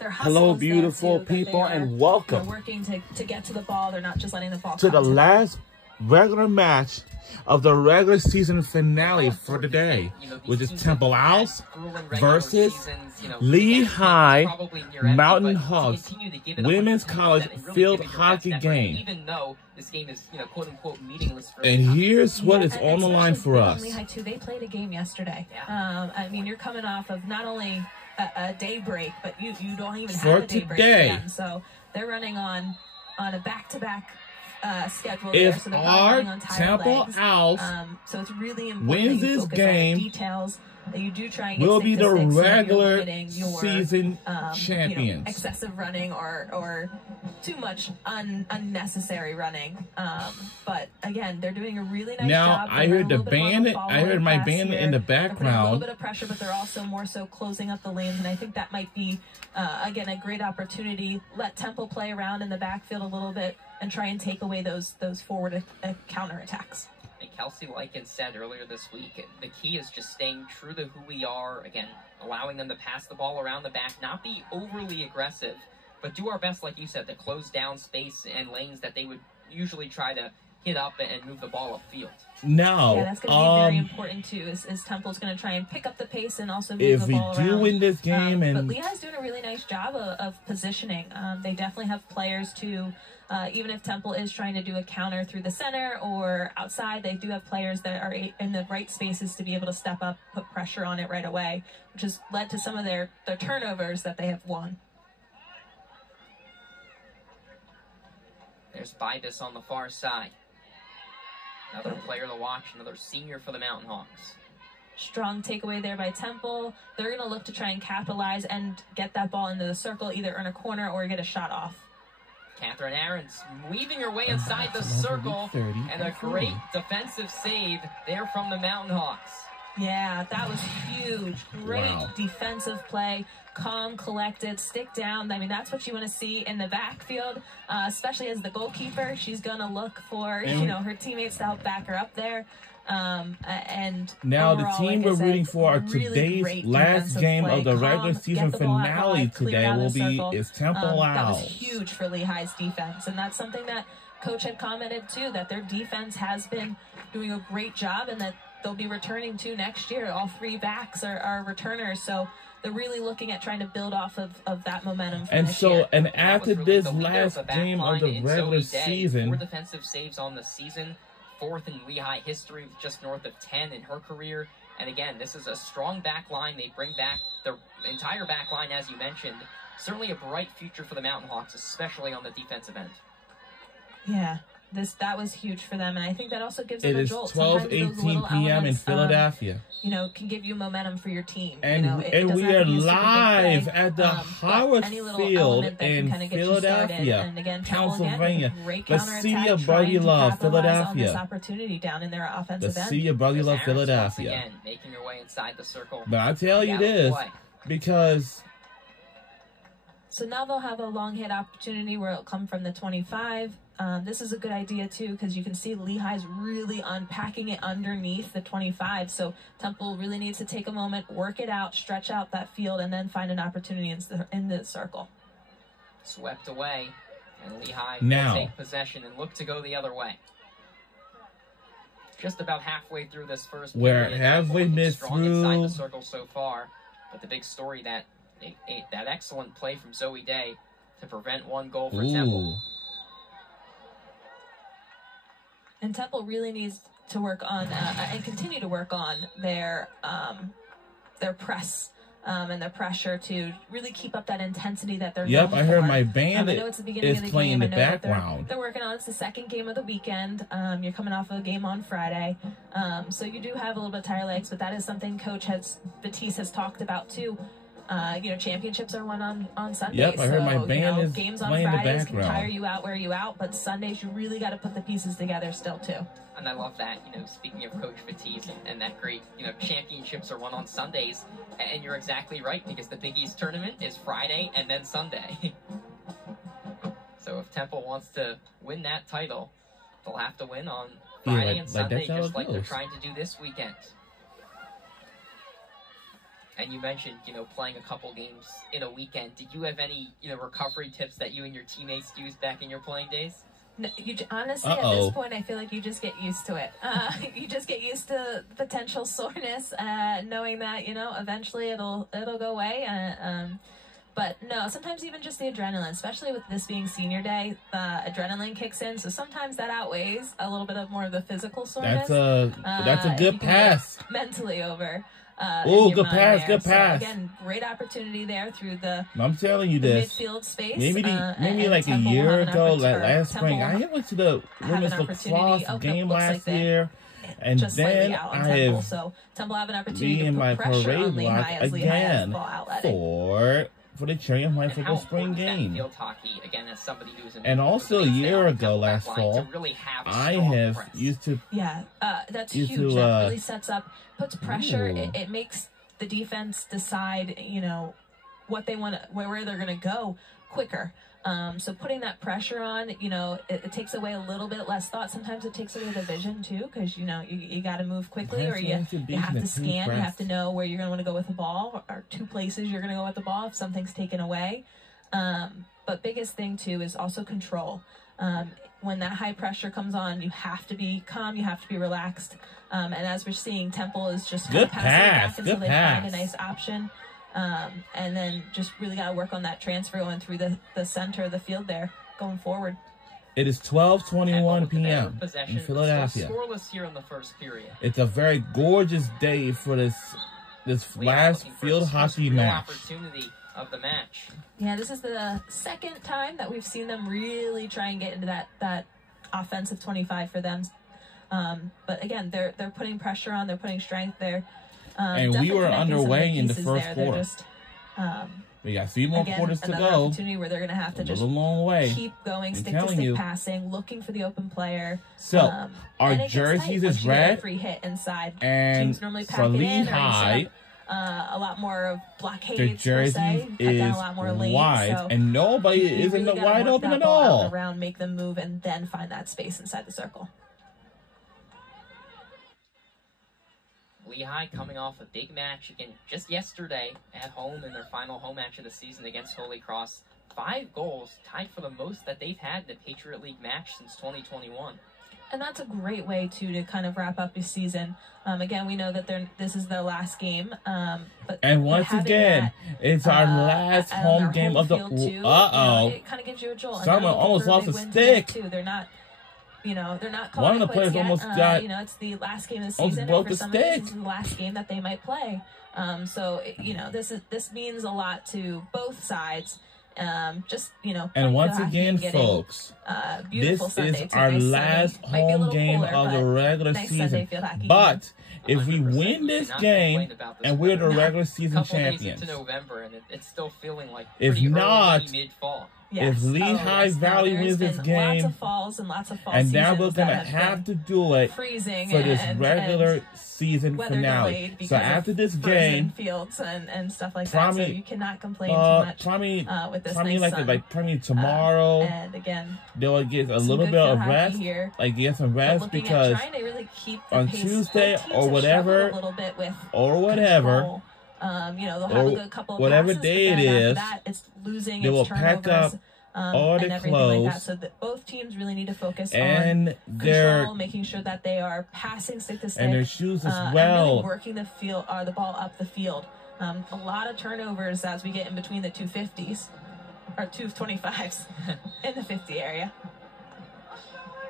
Hello, beautiful people, and welcome working to get to the ball. They're not just letting the ball to the last regular match of the regular season finale for today, which is Temple Owls versus Lehigh Mountain Hawks Women's College Field Hockey game. Even though this game is, quote unquote, meaningless for and here's what is on the line for us. Lehigh too. They played a game yesterday. I mean, you're coming off of not only a day break, but you don't even have a day break again. So they're running on a back-to-back schedule. If so our Temple Owls so it's really important wins this game, details that you do try and we'll be the regular your, season champions. Excessive running or too much unnecessary running. But again, they're doing a really nice job. I heard the band. I heard my band in the background. A little bit of pressure, but they're also more so closing up the lanes, and I think that might be again a great opportunity. Let Temple play around in the backfield a little bit and try and take away those forward counterattacks. And Kelsey Likens said earlier this week, the key is just staying true to who we are. Again, allowing them to pass the ball around the back, not be overly aggressive, but do our best, like you said, to close down space and lanes that they would usually try to hit up and move the ball upfield. Now, yeah, that's going to be very important too. Is Temple's going to try and pick up the pace and also move the ball around. If we do win this game, but Lehigh's doing a really nice job of positioning. They definitely have players to. Even if Temple is trying to do a counter through the center or outside, they do have players that are in the right spaces to be able to step up, put pressure on it right away, which has led to some of their turnovers that they have won. There's Bibas on the far side. Another player to watch, another senior for the Mountain Hawks. Strong takeaway there by Temple. They're going to look to try and capitalize and get that ball into the circle, either in a corner or get a shot off. Catherine Aarons weaving her way inside the circle, and a great defensive save there from the Mountain Hawks. Yeah, that was huge. Great defensive play. Calm, collected, stick down. I mean, that's what you want to see in the backfield, especially as the goalkeeper. She's going to look for, her teammates to help back her up there. And now overall, the team we're rooting for today's last game of the regular season finale today will be Temple Owls. That was huge for Lehigh's defense, and that's something that Coach had commented too, that their defense has been doing a great job and that they'll be returning to next year. All three backs are returners, so they're really looking at trying to build off of that momentum from this year. And after this last game of the regular season, 4 defensive saves on the season, 4th in Lehigh history with just north of 10 in her career. And again, this is a strong back line. They bring back the entire back line, as you mentioned. Certainly a bright future for the Mountain Hawks, especially on the defensive end. Yeah, that was huge for them, and I think that also gives them a jolt. It is 12:18 p.m. in Philadelphia. Can give you momentum for your team. And, we are live at the Howard Field in Philadelphia, and again, Pennsylvania. Let's see your Buggy Love, Philadelphia. This opportunity down in their offensive end. Let's see your Buggy Love, Philadelphia. Again, making your way inside the circle. But I tell you this, because... So now they'll have a long hit opportunity where it'll come from the 25. This is a good idea too, because you can see Lehigh's really unpacking it underneath the 25. So Temple really needs to take a moment, work it out, stretch out that field, and then find an opportunity in the circle. Swept away, and Lehigh now will take possession and look to go the other way. Just about halfway through this first period. We're halfway strong inside the circle so far, but the big story that excellent play from Zoe Day to prevent one goal for Temple. And Temple really needs to work on and continue to work on their press and their pressure to really keep up that intensity that they're Yep, I heard my band is playing in the background. They're working on it. It's the second game of the weekend. You're coming off of a game on Friday. So you do have a little bit of tired legs, but that is something Coach Batiste has talked about too. Championships are won on Sundays. Yep, I heard my band is games on playing in the Fridays can background. tire you out, wear you out, but Sundays you really got to put the pieces together still too. And I love that, speaking of Coach Batiste and that great, championships are won on Sundays, and you're exactly right, because the Big East tournament is Friday and then Sunday. So if Temple wants to win that title, they'll have to win on Friday and Sunday, just like they're trying to do this weekend. And you mentioned, playing a couple games in a weekend. Did you have any, recovery tips that you and your teammates used back in your playing days? No, honestly, at this point, I feel like you just get used to it. You just get used to potential soreness, knowing that eventually it'll go away. But no, sometimes even just the adrenaline, especially with this being senior day, the adrenaline kicks in. So sometimes that outweighs a little bit of more of the physical soreness. That's a good pass. Mentally over. Oh, good pass, good pass. So again, great opportunity there through the I'm telling you this. midfield space. Maybe like a year ago, like last spring, I went to the women's lacrosse game last year. And then I have so Temple have an opportunity be in my parade block again for the Cherry and White football spring game. And also a year ago, last fall, I have used to... Yeah, that's huge. That really sets up, puts pressure. It makes the defense decide, what they want, where they're going to go quicker. So putting that pressure on, it takes away a little bit less thought. Sometimes it takes away the vision too, because you got to move quickly, or you have to scan. You have to know where you're going to want to go with the ball, or two places you're going to go with the ball if something's taken away. But biggest thing too is also control. When that high pressure comes on, you have to be calm. You have to be relaxed. And as we're seeing, Temple is just kind of passing back until they find a nice option. And then just really got to work on that transfer going through the center of the field there going forward. It is 12:21 p.m. in Philadelphia. Scoreless here in the first period. It's a very gorgeous day for this last field hockey match. Opportunity of the match. Yeah, this is the second time that we've seen them really try and get into that offensive 25 for them. But again, they're putting pressure on. They're putting strength there. And we were underway in the first quarter. We got 3 more quarters to go. Opportunity where they're going to have to just a long way. Keep going, stick-to-stick passing, looking for the open player. So our jerseys is red, free hit inside. And teams normally pack for it Lehigh, in, a lot more of blockades. The jersey is a lot more lanes, wide, so and nobody is in the wide open at all. Around, make them move, and then find that space inside the circle. Lehigh coming off a big match again just yesterday at home in their final home match of the season against Holy Cross. 5 goals, tied for the most that they've had in a Patriot League match since 2021. And that's a great way, too, to kind of wrap up the season. Again, we know that this is their last game. And once again, it's our last home game of the... It kind of gives you a jolt. Someone almost lost a stick. Too. They're not... they're not one of the players yet. Almost got. It's the last game of the season. Broke and for the some stick. Of this is the last game that they might play. So this means a lot to both sides. And once again, folks, this is our last home game of the regular season. But if we win this game and we're the regular season champions, into November and it's still feeling like if not, mid-fall. Yes. If Lehigh Valley wins this game, lots of falls and now we're going to have to do it for this regular season finale. So after this game, fields and stuff like that, so you cannot complain too much with this nice sun. Probably tomorrow, and again, they'll get a little bit of rest, get some rest, because on Tuesday or whatever, they'll have a good couple of whatever passes, day it is, it's losing, they will pack up all the clothes, like that. So both teams really need to focus and on control, making sure that they are passing stick to stick, and their shoes as well, and really working the ball up the field. A lot of turnovers as we get in between the 250s or 225s in the 50 area.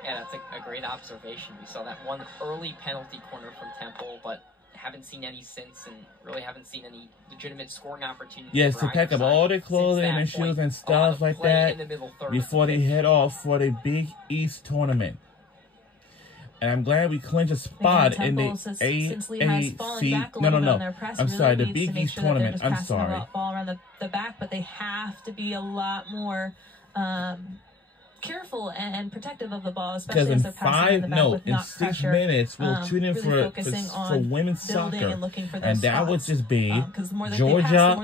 Yeah, that's a great observation. We saw that one early penalty corner from Temple, but haven't seen any since, and really haven't seen any legitimate scoring opportunities. Yes, to pack up all their clothing and shoes and stuff like that before they head off for the Big East tournament. And I'm glad we clinched a spot in the AAC. No. I'm sorry, the Big East tournament. I'm sorry. Ball around the back, but they have to be a lot more careful and protective of the ball, especially as they're passing in the back with 6 minutes, we'll tune in really for women's soccer, and that would just be Georgia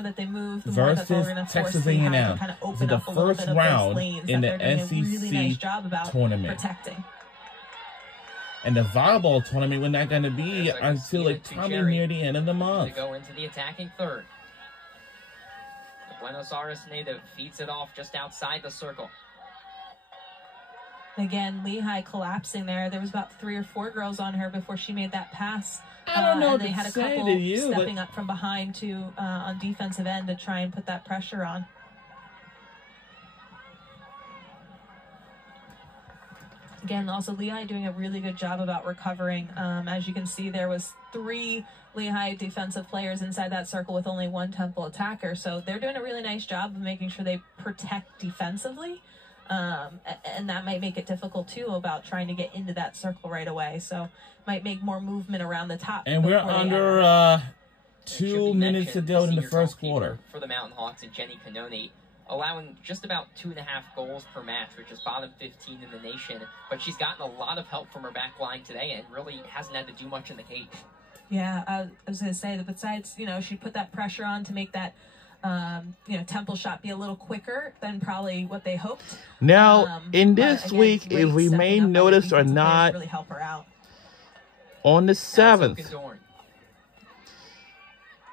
versus Texas A&M. So the first round in the SEC tournament. And the volleyball tournament, we're not going to be until like probably near the end of the month. To go into the attacking third. The Buenos Aires native feeds it off just outside the circle. Again, Lehigh collapsing there. There was about 3 or 4 girls on her before she made that pass. I don't know and they had a couple stepping up from behind to on defensive end to try and put that pressure on. Again, also Lehigh doing a really good job about recovering. As you can see, there was 3 Lehigh defensive players inside that circle with only 1 Temple attacker. So they're doing a really nice job of making sure they protect defensively. And that might make it difficult too about trying to get into that circle right away. So might make more movement around the top. And we're under 2 minutes to go in the first quarter. For the Mountain Hawks and Jenny Canone, allowing just about 2.5 goals per match, which is bottom 15 in the nation. But she's gotten a lot of help from her back line today and really hasn't had to do much in the cage. Yeah, I was going to say that besides, she put that pressure on to make that Temple shot be a little quicker than probably what they hoped. Now, in this week, if we may notice or not, really help her out. On the 7th,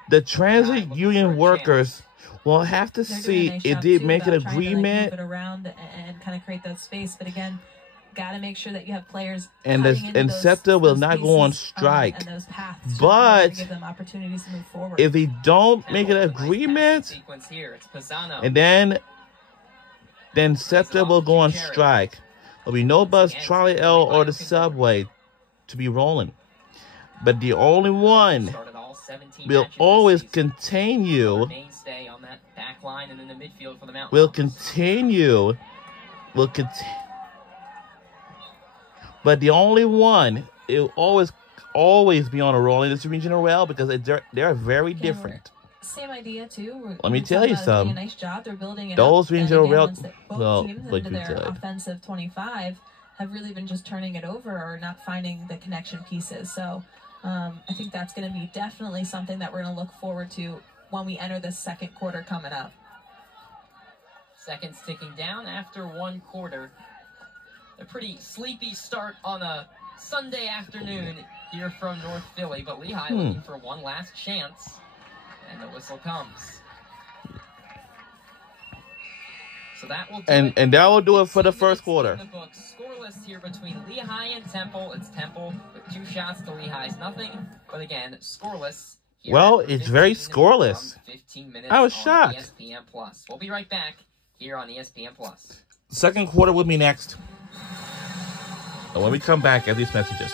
the transit union workers will have to see if they make an agreement. Move it around and kind of create that space, but again, got to make sure that you have players. And SEPTA will not go on strike. And those paths but to give them opportunities to move forward. If they don't make an agreement, and then SEPTA will go on strike. There'll be no bus, Charlie L, or the subway to be rolling. But the only one will always continue. Will continue. But the only one, it will always be on a roll in this regional rail because they're very different. Same idea too. Let me tell you something. Nice job. They're building it those up. regional rail, Both teams into their offensive 25 have really been just turning it over or not finding the connection pieces. So I think that's going to be definitely something that we're going to look forward to when we enter the second quarter coming up. Seconds ticking down after 1 quarter. A pretty sleepy start on a Sunday afternoon here from North Philly, but Lehigh looking for one last chance, and the whistle comes. So that will do and that will do it for the first quarter. The book scoreless here between Lehigh and Temple. It's Temple with 2 shots to Lehigh's nothing, but again scoreless. Well, it's very scoreless. 15 minutes I was shocked. ESPN Plus. We'll be right back here on ESPN Plus. Second quarter will be next. And when we come back, at these messages.